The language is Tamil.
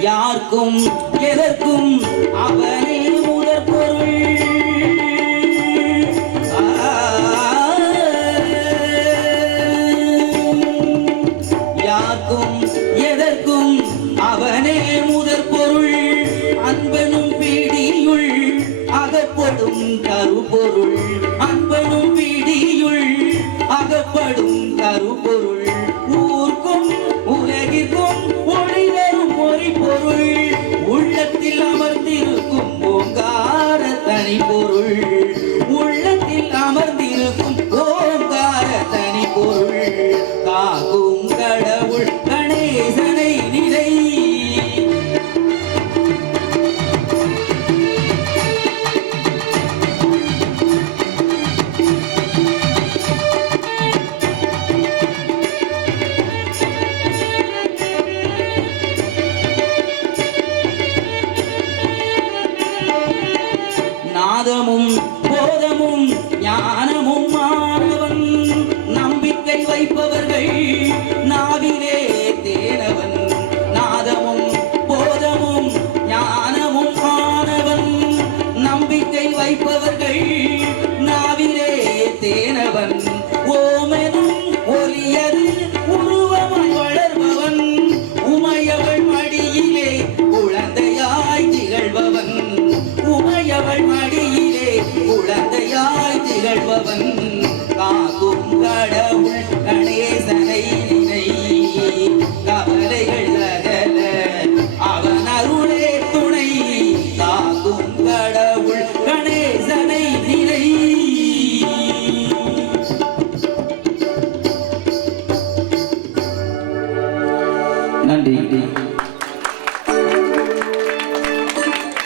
யாருக்கும் எதற்கும் அவனே முதற் பொருள். யாருக்கும் எதற்கும் அவனே முதற் பொருள். அன்பனும் பிடியுள் அகப்படும் கருப்பொருள். அன்பனும் பிடியுள் அகப்படும் கருப்பொருள். ஊர்க்கும் உலகிற்கும் ஒளி வரும் பொறிப்பொருள். உள்ளத்தில் அமர்ந்திருக்கும் ஓங்கார தனி பொருள். உள்ளத்தில் அமர்ந்திருக்கும் ஓங்கார தனி பொருள். காக்கும் கடவுள் கணேசனை நிலை. நாதமும் போதமும் ஞானமும் மாணவன். நம்பிக்கை வைப்பவர்கள் நாவிலே தேனவன். நாதமும் போதமும் ஞானமும் மாணவன். நம்பிக்கை வைப்பவர்கள் நாவிலே தேனவன். ஓமெனும் ஒலியது உருவமாய் வளர்பவன். உமையவள் மடியிலே குழந்தையாய் திகழ்பவன். உமையவள் மடியிலே குழந்தையாய் திகழ்பவன். காக்கும் கடவுள் கணேசனை நினை. கவலைகள் அகல அவன் அருளே துணை. காக்கும் கடவுள் கணேசனை நினை. நன்றி.